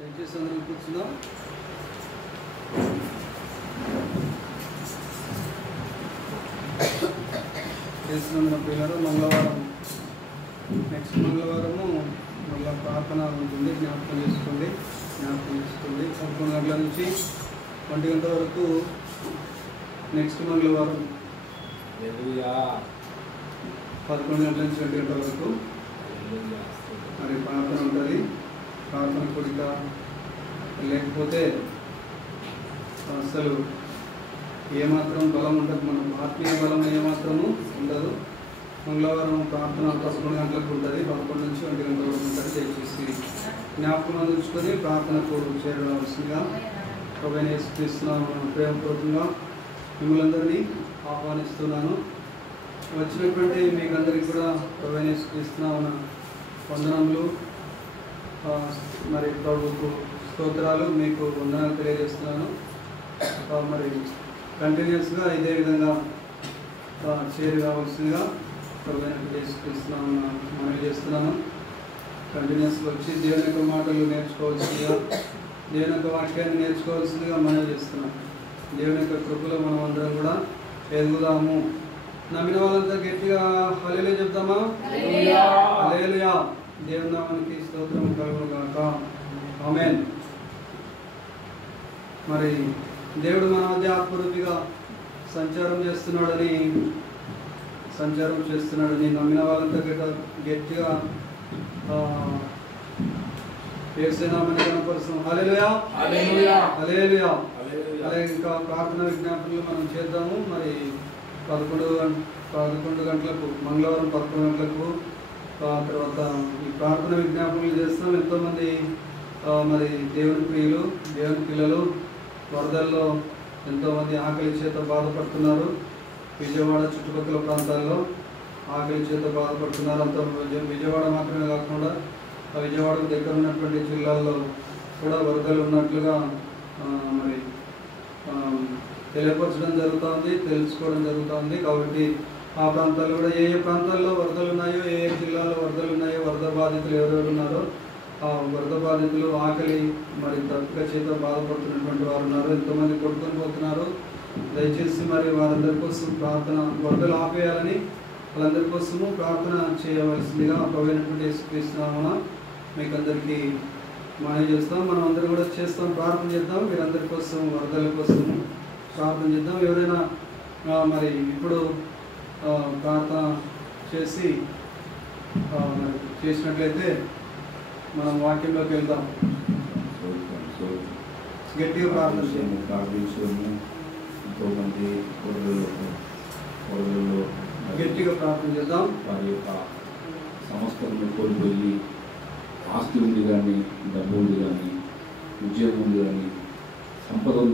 దయచేసి అందరూ కూర్చుందాం. చేస్తున్న పిల్లలు మంగళవారం నెక్స్ట్ మంగళవారము మళ్ళీ ప్రార్థన ఉంటుంది. జ్ఞాపకం చేసుకోండి. 11 గంటల నుంచి 1 గంట వరకు నెక్స్ట్ మంగళవారం 11 గంటల నుంచి 2 గంటల వరకు మరి ప్రార్థన ఉంటుంది. ప్రార్థన కూడిక లేకపోతే అసలు ఏమాత్రం బలం ఉండదు. మనం ఆత్మీయ బలం ఏమాత్రము ఉండదు. మంగళవారం ప్రార్థన 11 గంటలకు ఉంటుంది. 11 నుంచి 1 గంటల వరకు ఉంటుంది. దయచేసి జ్ఞాపకం అందించుకొని ప్రార్థనకు చేరవలసిందిగా ప్రభువైన యేసుక్రీస్తు ప్రేమపూర్వకంగా మిమ్మల్ని అందరినీ ఆహ్వానిస్తున్నాను. వచ్చినటువంటి మీకు అందరికీ కూడా ప్రభువైన యేసుక్రీస్తు వందనములు, మరి ప్రభువుకు స్తోత్రాలు, మీకు వందనాలు తెలియజేస్తున్నాను. మరి కంటిన్యూస్గా ఇదే విధంగా చేరి రావాల్సిందిగా ప్రభువైన యేసుక్రీస్తు మనవి చేస్తున్నాను. కంటిన్యూస్గా వచ్చి దేవుని యొక్క మాటలు నేర్చుకోవాల్సిందిగా, దేవుని యొక్క వాక్యాన్ని నేర్చుకోవాల్సిందిగా మనవి చేస్తున్నాను. దేవుని యొక్క కృపలో మనం అందరం కూడా ఎదుగుదాము. నమ్మిన వాళ్ళంతా గట్టిగా హల్లెలూయా చెప్తామా? హల్లెలూయా. దేవుని నామానికి స్తోత్రం కలుగును గాక. ఆమేన్. మరి దేవుడు మన మధ్య ఆత్మరూపిగా సంచారం చేస్తున్నాడని నమ్మిన వాళ్ళంతా గట్టిగా యేసునామమున కనపరుస్తాం. హల్లెలూయా హల్లెలూయా హల్లెలూయా. అలాగే ఇంకా ప్రార్థన విజ్ఞాపనలు మనం చేద్దాము. మరి 11 గంటలకు మంగళవారం 11 గంటలకు తర్వాత ఈ ప్రార్థన విజ్ఞాపనలు చేస్తాం. ఎంతోమంది మరి దేవుని ప్రియులు, దేవుని పిల్లలు వరదల్లో ఎంతోమంది ఆకలి చేత బాధపడుతున్నారు. విజయవాడ చుట్టుపక్కల ప్రాంతాల్లో ఆకలి చేత బాధపడుతున్నారు. అంత విజయవాడ మాత్రమే కాకుండా విజయవాడకు దగ్గర ఉన్నటువంటి జిల్లాల్లో కూడా వరదలు ఉన్నట్లుగా మరి తెలియపరచడం జరుగుతుంది, తెలుసుకోవడం జరుగుతుంది. కాబట్టి ఆ ప్రాంతాల్లో కూడా ఏ ప్రాంతాల్లో వరదలు ఉన్నాయో, ఏ జిల్లాలో వరదలు ఉన్నాయో, వరద బాధితులు ఎవరెవరు ఉన్నారో ఆ వరద బాధితులు ఆకలి మరి తక్కువ చేత బాధపడుతున్నటువంటి వారు ఉన్నారు. ఎంతోమంది కొట్టుకొని పోతున్నారు. దయచేసి మరి వారందరి కోసం ప్రార్థన, వరదలు ఆపేయాలని వాళ్ళందరి కోసము ప్రార్థన చేయవలసిందిగా ప్రభువైనటువంటి యేసుక్రీస్తు నామమున మీకు అందరికీ మనవి చేస్తాం. మనం అందరం కూడా చేస్తాం, ప్రార్థన చేద్దాం. మీరందరి కోసం, వరదల కోసం ప్రార్థన చేద్దాం. ఎవరైనా మరి ఇప్పుడు ప్రార్థన చేసినట్లయితే మనం వాక్యంలోకి వెళ్దాం. గట్టిగా ప్రార్థన చేద్దాం. ఎంతోమంది గట్టిగా ప్రార్థన చేద్దాం. వారి యొక్క సంస్కరణ కోల్పోయి ఆస్తి ఉంది కానీ, డబ్బు ఉంది కానీ, ఉద్యోగం ఉంది కానీ, సంపద